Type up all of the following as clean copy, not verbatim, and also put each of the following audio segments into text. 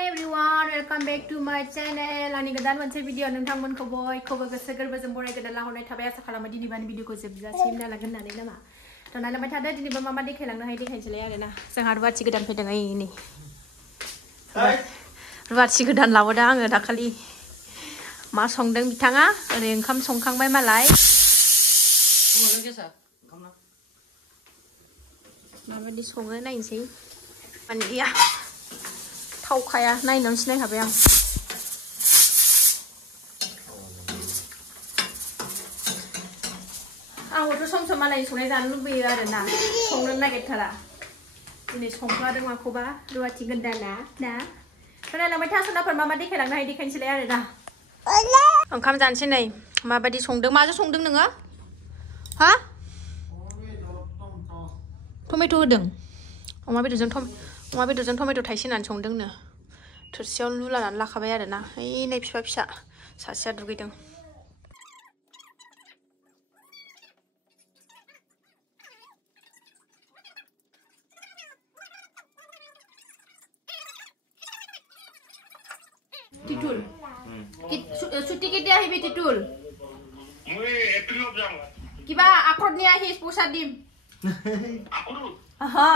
everyone, welcome back to my channel. आंनि गोदान मोनसे video नोंथांमोनखौ बयखौबो गोसो गोरबोजों बराय गोदान लाहरनाय थाबाय आसा खालामो दिनैबानि भिडिअखौ जोबजासिम नायलांगोन होननानै नामा थ' नायलांबाय थादो दिनैबा मा देखायलांनो हायो देखायनोसैलाय आरोना जोंहा रुवाथि गोदान फैदों नै रुवाथि गोदान लाबोदों आङो दाखालि मा संदों बिथाङा ओरै ओंखाम संखांबाय मालाय माबायदि सङो नायनोसै माने गैया थावखाया नायनानै सिनायखाबाय आं आंबोथ' सम सम मालायनि संनाय जानो लुबैयो आरोना संनो नागिरथारा दिनै संफादों माखौबा रुवाथि गोदाना ना नायलांबाय था सनाफोर मा देखायलांनो हायो देखायनोसैलाय आरोना ओंखाम जानोसै नै माबायदि संदों माजों संदों नोङो हा टमेट' होदों अमा बेदरजों टमेट' थाइसे होनानै संदोंनो थोरसियाव लुलानानै लाखाबाय आरोना ओइ नै फिसा फिसा सासेया दुगैदों टिटुल छुट्टी केতিয়া আহিবি टिटुल মই এপ্ৰিলত যাম কিবা আকৰত নিয়া আহিছ পইচা দিম আকৰত হা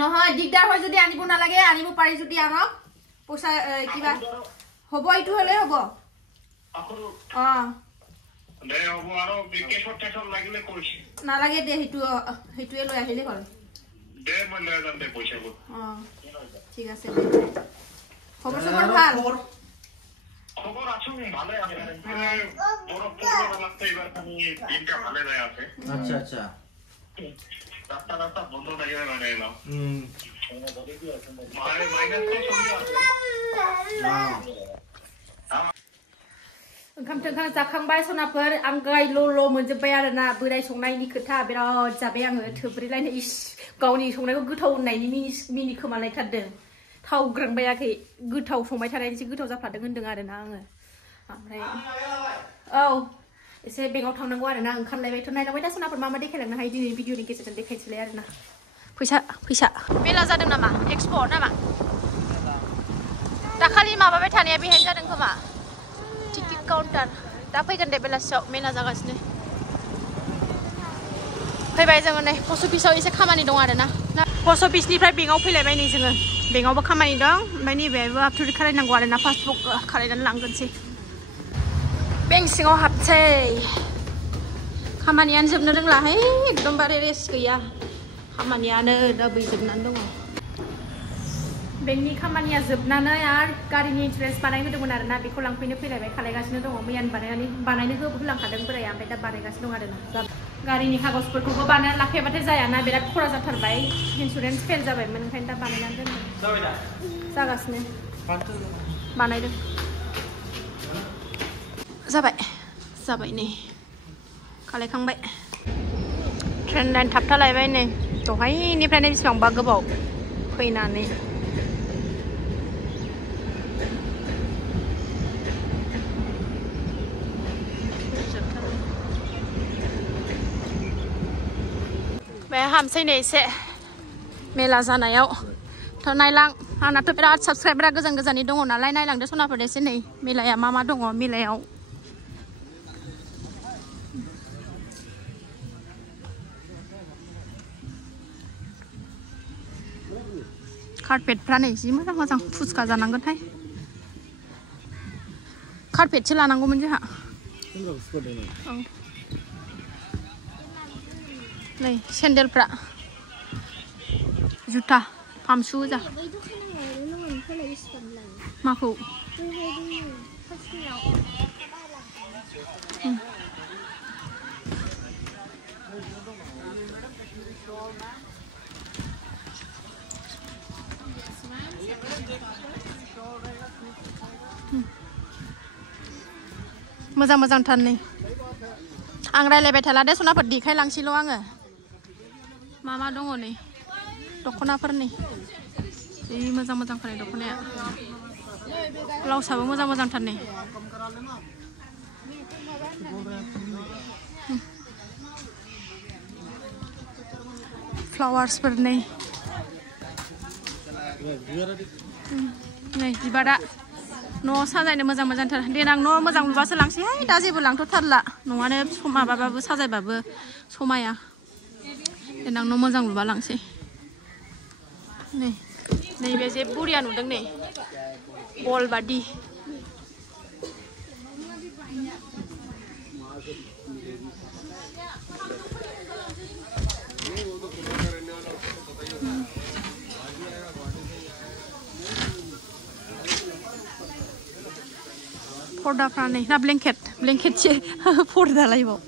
নহয় দিগদাৰ হয় যদি আনিব নালাগে আনিব পাৰি যদি আনক পইচা কিবা হ'ব এইটো হলে হ'ব অ দে হ'ব আৰু বিকেশৰ টেকন লাগিলে কৈছি নালাগে দে হেতুৱে লৈ আহিলে হ'ল দে মই লৈ যাম দে পইচাবোৰ অ ঠিক আছে খবৰ সবৰ ভাল খবৰ আছো ভালে আছে বড় পড়লো লাগতে এবার আমি দিনটা ভালো যায় আছে আচ্ছা আচ্ছা রাস্তা বন্ধ থাকে মানে এলাম মাইনাস তো শুনি আছে ओंखाम थोंखां जाखांबाय सनाफोर आं गायल'ल' मोनजोब्बाय आरोना बोराय संनायनि खोथा बिराद जाबाय आङो थोब्रेलायनो इस गावनि संनायखौ गोथाव होननायनि मिनि खोमालायथारदों थाव ग्रांबायाखै गोथाव संबाय थानायनिसो गोथाव जाफ्लादों होनदों आरोना आङो ओमफ्राय औ एसे बेंकआव थांनांगौ आरोना ओंखाम लायबायथ' नायलांबाय दा सनाफोर मा देखायलांनो हायो दिनै भिडिअनि गेजेरजों देखायनोसैलाय आरोना फैसा मेला जादों नामा एक्सप' नामा दाखालि माबाबाय थानाया बेहायनो जादों खोमा टिकेट काउन्टार दा फैगोन दे बेलासियाव मेला जागासिनो फैबाय जोङो नै पस्ट अफिसाव एसे खामानि दं आरोना पस्ट अफिसनिफ्राय बेंकआव फैलायबाय नै जोङो बेंकआवबो खामानि दं ओमफ्राय नैबेहायबो आपटुडेट खालायनांगौ आरोना पासबुक खालायनानै लांगोनसै बेंक सिङाव हाबसै खामानियानो जोबनो रोंलाहाय एकदमबारे रेस्ट गैया खामानियानो दाबैजोबनानै दङ बेंकनि खामानिया जोबनानै आरो गारिनि इन्सुरेन्स बानायनो होदोंमोन आरोना बेखौ लांफैनो फैलायबाय खालायगासिनो दङ मैयानो बानायनो होलांखादों बोराया ओमफ्राय दा बानायगासिनो दं आरोना गारिनि कागजफोरखौबो बानायनानै लाखायाबाथाय जायाना बिराद खरा जाथारबाय इन्सुरेन्स फेल जाबायमोन ओंखायनो दा बानायनानै दोनदों जागासिनो बानायदों जाबाय नै खालायखांबाय ट्रेन लाइन थाबथालायबाय नै दहायनिफ्रायनो बेसेबांबा गोबाव फैनानै बे हामसै नै एसे मेला जानायाव थ' नायलां आंनाथ' बिराद साबसक्राइबारा गोजान गोजाननि दङ नालाय नायलांदो सनाफोर एसे नै मेलाया मा दङ मेलायाव कार्पेटफ्रा नै जि मोजां फुसका जानांगोनहाय कार्पेटसो लानांगौमोन जोंहा औ नै सेन्देलफ्रा जुथा पाम्पसु गोजा माखौ मोजांथार नै आं रायलायबाय थाला दे सनाफोर देखायलांसैल' आङो मा दङ नै दख'नाफोरनि जि मोजांथार दख'नाया ब्लाउसआबो मोजांथार नै फ्लावार्सफोर नै नै बिबारा न' साजायनो मोजां मोजांथार देनां न' मोजां लुबासो लांसैहाय दा जेबो लांथ'थारला न'आनो माबाबाबो साजायबाबो समाया देनां न' मोजां लुबा लांसै नै नैबे जे बुरिया नुदों नै बल बादि पर्दाफ्रा नै ना ब्लेंकेट ब्लेंकेटसो पर्दालायबाव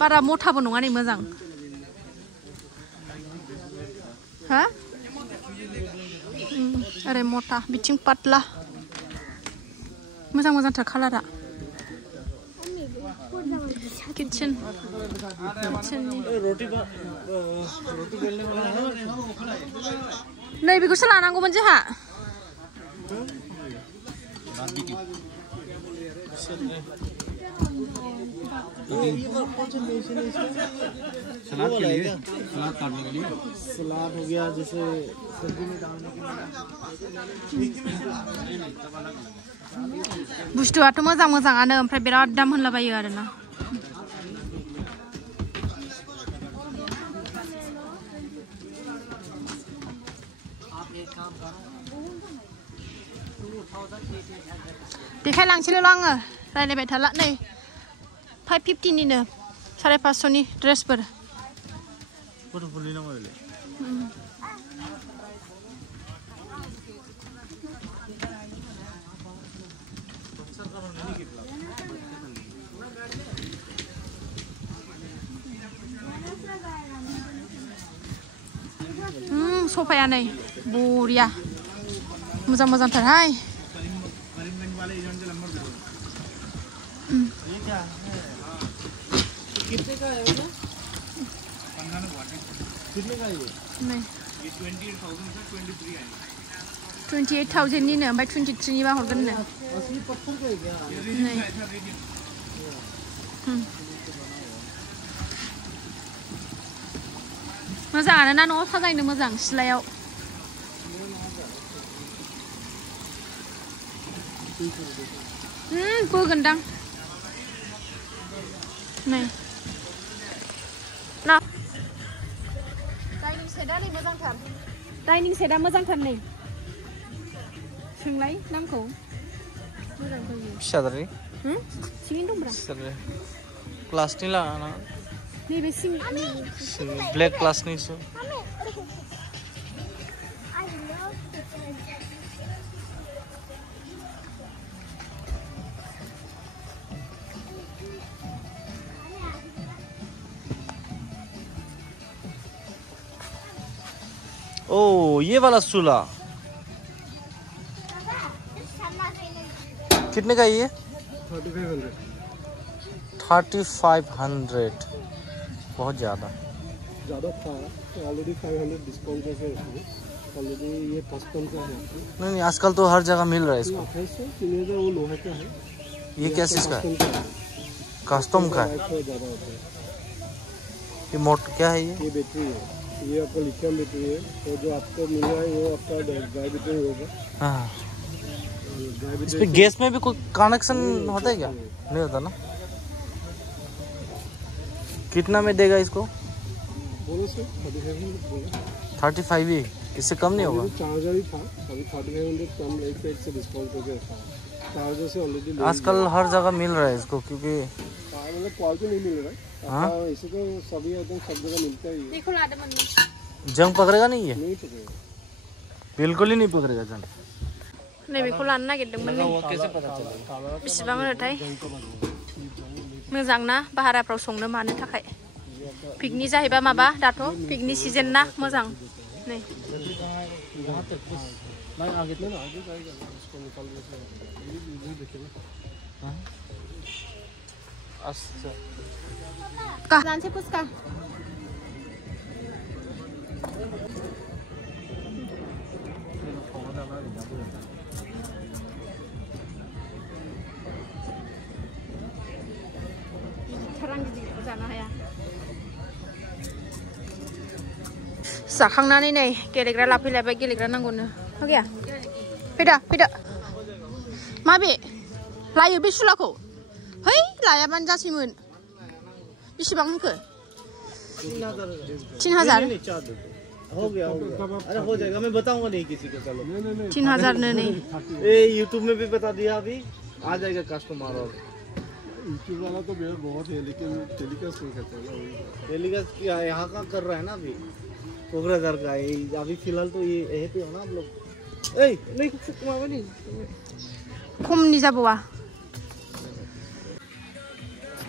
बारा मथाबो नङा नै मोजां हा ओरै मथा बिथिं पातला मोजां मोजांथार कालारा किचन नै बेखौसो लानांगौमोन जोंहा सलाद के लिए सलाद काटने के लिए सलाद हो गया जैसे सब्जी में डालने के लिए बुस्थुआथ' मोजां मोजाङानो ओमफ्राय बिराद दाम होनलाबायो आरोना देखायलांसैल' आङो रायलायबाय थाला नै 550 निनो 550 नि ड्रेसफोर सफाया नै बरिया मोजां मोजांथारहाय कितने का है वो 15 कितने का है ये नहीं ये 28,000 से 23 है 28,000 नि नो ओमफ्राय 23 नि बा हरगोन नो असली पत्थर का है क्या नहीं मोजाङानो ना न'आव साजायनो मोजां सिलायाव बोगोनदां नै ना डाइनिं सेटआ नै मोजांथार डाइनिं सेटआ मोजांथार नै सोंलाय नामखौ मोजांथार फिसाद्राय सिङैनो दंब्रा क्लासनि लाना नैबे सिं ब्लेक क्लासनि सो ओ ये वाला चूल्हा कितने का ये 3500 बहुत ज़्यादा था तो ऑलरेडी 500 डिस्काउंट करके ऑलरेडी ये 55 का है नहीं आजकल तो हर जगह मिल रहा है इसको वो लोहे का है ये क्या चीज़ का है कस्टम का है ये मोट क्या है ये बैटरी है ये आपका लिथियम बैटरी है तो जो आपको मिल रहा है वो आपका ड्राई बैटरी होगा हाँ इस पे गैस में भी कोई कनेक्शन होता है क्या नहीं होता ना कितना में देगा इसको बोलो सर 35 ही इससे कम नहीं होगा चार्जर ही था अभी 3500 कम एक पेज से डिस्काउंट करके चार्जर से ऑलरेडी आजकल हर जगह मिल रहा है इसको क्योंकि मतलब क्वालिटी नहीं मिल रहा है हाँ इसे तो सभी एकदम सब जगह मिलता ही है देखो लाडे मन जंग पकड़ेगा नहीं ये नहीं पकड़ेगा बिल्कुल ही नहीं पकड़ेगा जंग नहीं बेखौ लानो नागिरदोंमोन नै बेसेबां होनोथाय मोजां ना भाराफ्राव संनो मानो थाखाय पिकनिक जाहैबा माबा दाथ' पिकनिक सिजन ना मोजां नै जानसे पुस्का जाखांनानै नै गेलेग्रा लाफैलायबाय गेलेग्रा नांगौनो हो गया फैदा माबे लायो बे सुलाखौ है लायाबानो जासैमोन बेसेबां होखो 3000 हो गया अरे हो जाएगा मैं बताऊंगा नहीं किसी को चलो 3000 नहीं ए YouTube में भी बता दिया अभी आ जाएगा कस्टमर और YouTube वाला तो बहुत है लेकिन टेलीकास्ट नहीं करता ना टेलीकास्ट क्या यहाँ का कर रहा है ना अभी कोकराझार का अभी फिलहाल तो ये यही पे हो ना आप लोग ए नहीं कुछ कमावा नहीं खमनि जाबावा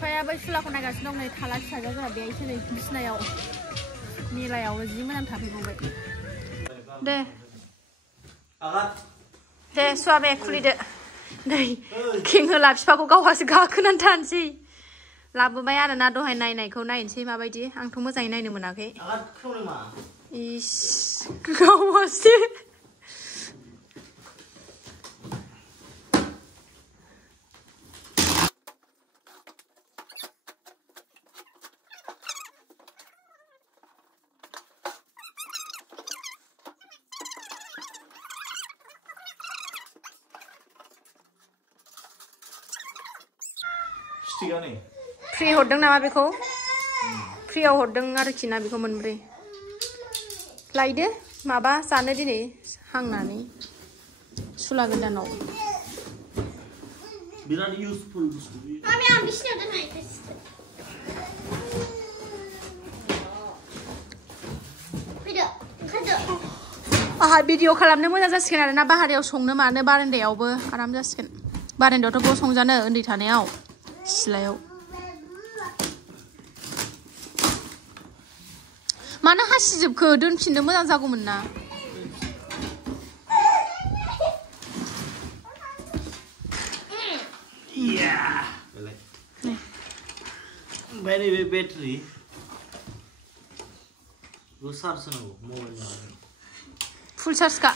फाया बै सुलाखौ नायगासिनो दं नै थाला फिसाजा जोंहा बेहायसो नै बिसिनायाव मेलायाव जि मोजां थाफैबावबाय दे सुवाबे खुलिदो नै किं होला बिफाखौ गावहासो गाखोनानै थानोसै लाबोबाय आरोना दहाय नायनायखौ नायनोसै माबायदि आंथ' मोजाङै नायनो मोनाखै इस गावहासो फ्री हरदों नामा बेखौ फ्रीयाव हरदों आरोखि ना बेखौ मोनब्रै लायदो माबा जानो दिनै हांनानै सुला गोदानाव बिराद इउजफुल बुस्थु मामी आं बिसिनाव दोननाय फैदो ओंखारदो आहा भिडिअ खालामनो मोजां जासिगोन आरोना बाहेरायाव संनो मानो बारान्दायावबो आराम जासिगोन बारान्दायावथ' बाव संजानो उन्दै थानायाव सिलायाव मानो हासिजोबखो दोनफिननो मोजां जागौमोन ना मेरी बैटरी वो चार्ज ना वो मोबाइल में फुल चार्ज का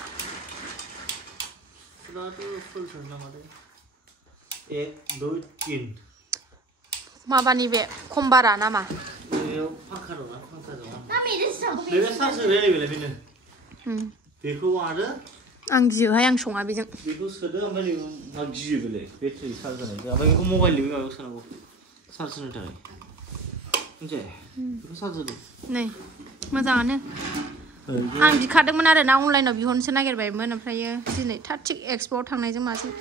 फुल चार्ज ना मारे 1 2 3 माबानि बे खम बारा नामा फांखा दं ना फांखा दं मामी दिसआव बे चार्ज रेडि बेलाय बेनो बेखौ आरो आं गियोहाय आं सङा बेजों बेखौ सोदो ओमफ्राय मा गियो बेलाय बेटारि चार्ज जानाय ओमफ्राय बेखौ मबाइलनि माबायाव सोनांगौ चार्ज होनो थाखाय मिथिबाय बेखौ चार्ज होदो नै मोजाङानो आं बिखादोंमोन आरोना अनलाइनाव बिहरनोसो नागिरबायमोन ओमफ्रायो दिनै थाग थिग एक्सप'आव थांनायजों माजों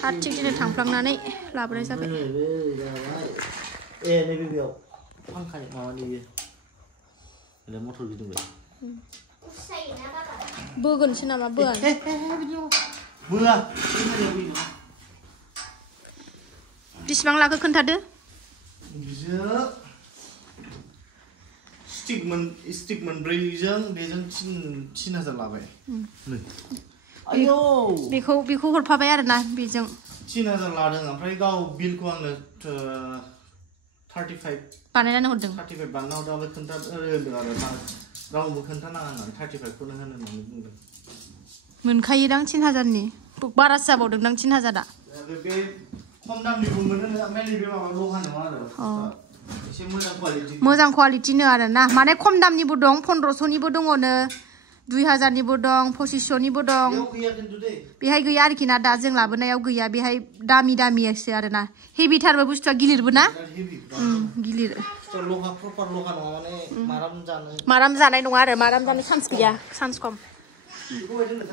थाग थिग दिनै थांफ्लांनानै लाबोनाय जाबाय ए नैबे बेयाव फांखानि माबानि बेयो मटर गिदिंबाय बोगोनसो नामा बोआ बोआ बेसेबां लाखो खोन्थादो बियो स्टिक मोनब्रैजों बेजों 3000 लाबाय आयौ बेखौ हरफाबाय आरोना बेजों 3000 लादों ओमफ्राय गाव बिलखौ आंनो 35 बानायनानै हरदों 35 बानायना हरदों ओमफ्राय खोन्थादों आरो रावबो खोन्थानाङा होननानै 35खौनो होनो होननानै बुंदों मोनखायोदां 3000नि बारासो जाबावदोंदां 3000आ बे खम दामनिबो मोनो ओमफ्राय नैबे माबा लहा नङा आरो एसे मोजां क्वालिटिनो आरोना माने खम दामनिबो दं 1500निबो दङनो 2000निबो दं 2500निबो दं बेहाय गैया आरोखि ना दा जों लाबोनायाव गैया बेहाय दामियासो आरोना हेभिथारबो बुस्थुआ गिलिरबो ना गिलिर लहा प्रपार लहा नङा माने माराम जानाय नङा आरो माराम जानो चान्स गैया चान्स खम